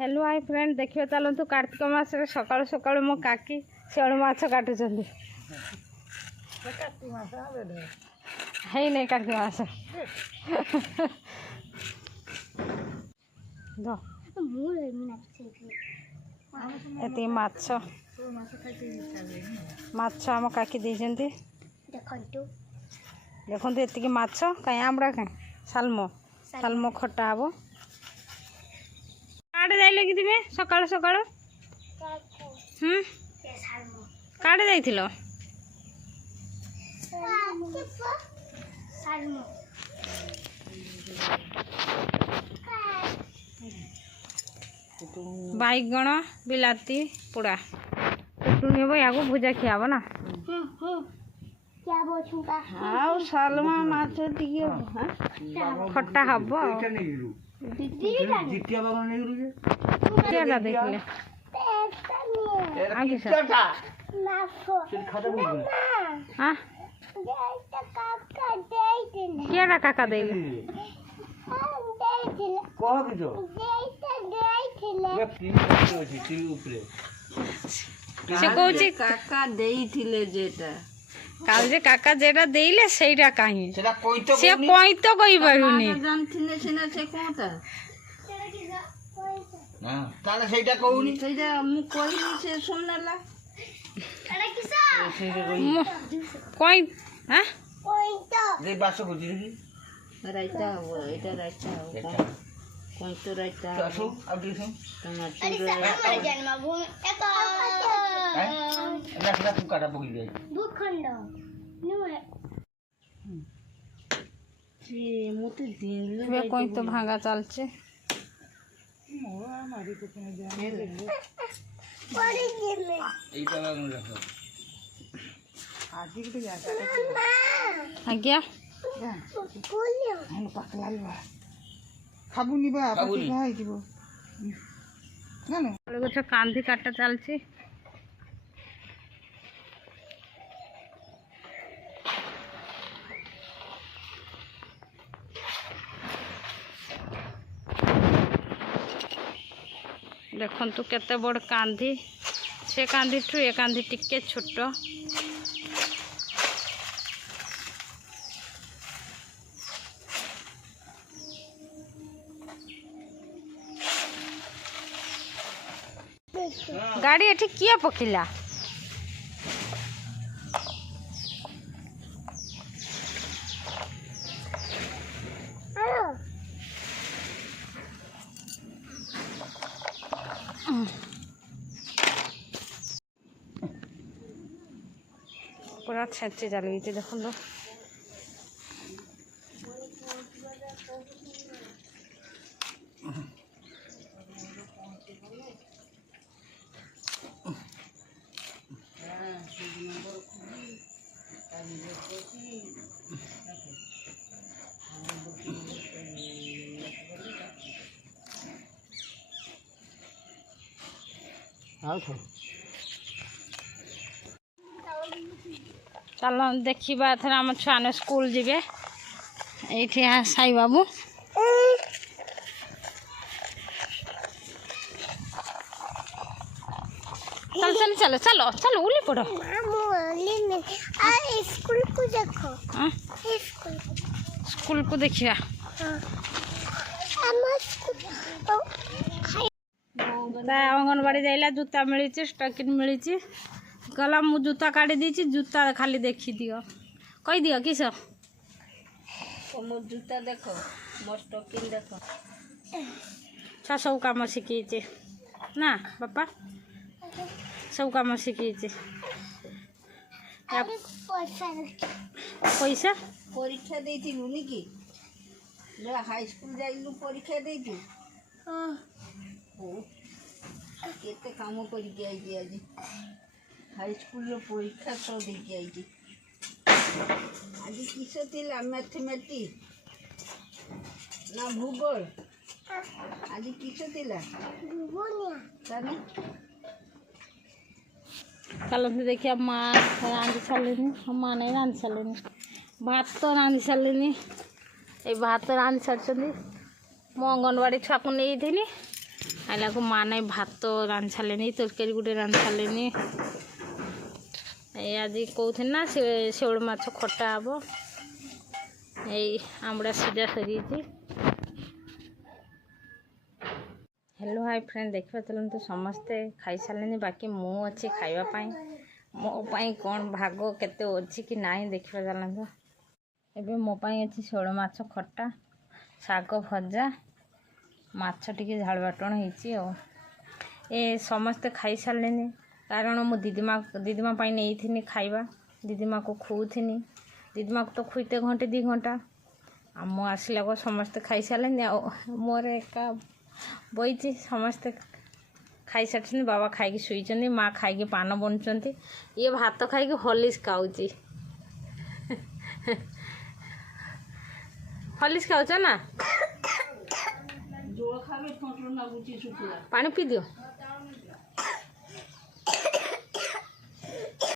Hello hi friend देखिए चलतु कार्तिक मास सकाल सकाल मो काकी शेल माछ काटुचंदी है नहीं कार्तिक मास एति माछ माछ आम काकी देइछंती देखो एति माछ कहीं आमड़ा कहीं सालमो सालमो खटा हबो काटे जाइले कि तुमे सकाळ सकाळ काटे जाइथिलो बाइगण बिलाती पोड़ा टुटुनी हो या भुजा खियाब ना आउ सालमा माछ खट्टा हब काका दे से कहूची काका देइथिले जेटा काल जे काका जेटा देइले सेटा काहे सेटा कोइ तो कहि पारुनी जानथिने सिना से कोता ना ताले सेटा कहूनी सेटा मु कहिनी से सुनला एटा किसा कोइ हां कोइ तो जे बासो बुझिली राइता हो एटा राइता हो कोइ तो राइता कसो अब दिसु टमाटर हमर जन्मभूमि एक एटा तू काटा बगि जाई भूखंड मोटे दिन वे कोई तो भांगा चलছে मोरा मारी तो कोन जाने पड़ी गेले एटा बागन रखो आजी के जाता आज्ञा बोलियो हम पकला लवा खाबुनी बा पति खाई दिबो ना ना गोटे कांदी काटा चलছে देखु केते बड़ कांधी से कांधी ठू ए कांधी टिके छोट गाड़ी एठी किए पकिला पूरा छेचे चली गई देखो तो चलो देखा थर आम छुआ ने स्कूल जीवे ये साई बाबू चल चल चलो चलो चलो उली पड़ो स्कूल को देखो स्कूल को देखिया अंगनवाड़ी जाइला जूता मिली स्टकिन मिली गला मु जूता काढ़ी दी जूता खाली देखी दियो कही दियो किस मो जूता देख मो स्टकिन देख छा सब कम शिखी ना बापा सब कम शिखी पैसा परीक्षा देइथिलु नी कि हाई स्कूल जाइलु परीक्षा देइथि केते काम करिके आइछि आज हाई स्कूल परीक्षा सब देके आइछि आज किस थिला मैथमेटिक्स ना भूगोल आज किस थिला भूगोल ताने चलो देखिए माँ रांधि सारे माँ नहीं रांधि सारे भात तो रांधि सारे ये भात रांधि सारी मो अंगनवाड़ी छुआ को नहीं थी आइला को माँ नहीं भात रांध सारे तरकारी गोटे रांध सारे आज कहते ना शेउल माछ खटा हम यही आमड़ा सीधा सरी। हेलो हाय फ्रेंड देखा चलते समस्ते खाई सारे बाकी मु अच्छी खावाई मोपाई कौन भाग केते अच्छी कि ना देखा चलते एबे मोपाई अच्छी शोल माछ खट्टा शाग भजा माछ टिके झाड़ बाटण हो समस्ते खाई सारे कारण मो दीदीमा नहीं थी खाइबा दीदीमा को खुथनी दीदीमा को तो खुईते घंटे 2 घंटा आ मो आसला को समस्ते खाई सारे मोर एका बईची समस्ते खाई सारी बाबा खाई शुई माँ खाई पान बनुंट ये भात खाई हॉर्लिक्स खाऊची हॉर्लिक्स खाऊच ना पानी पी दियो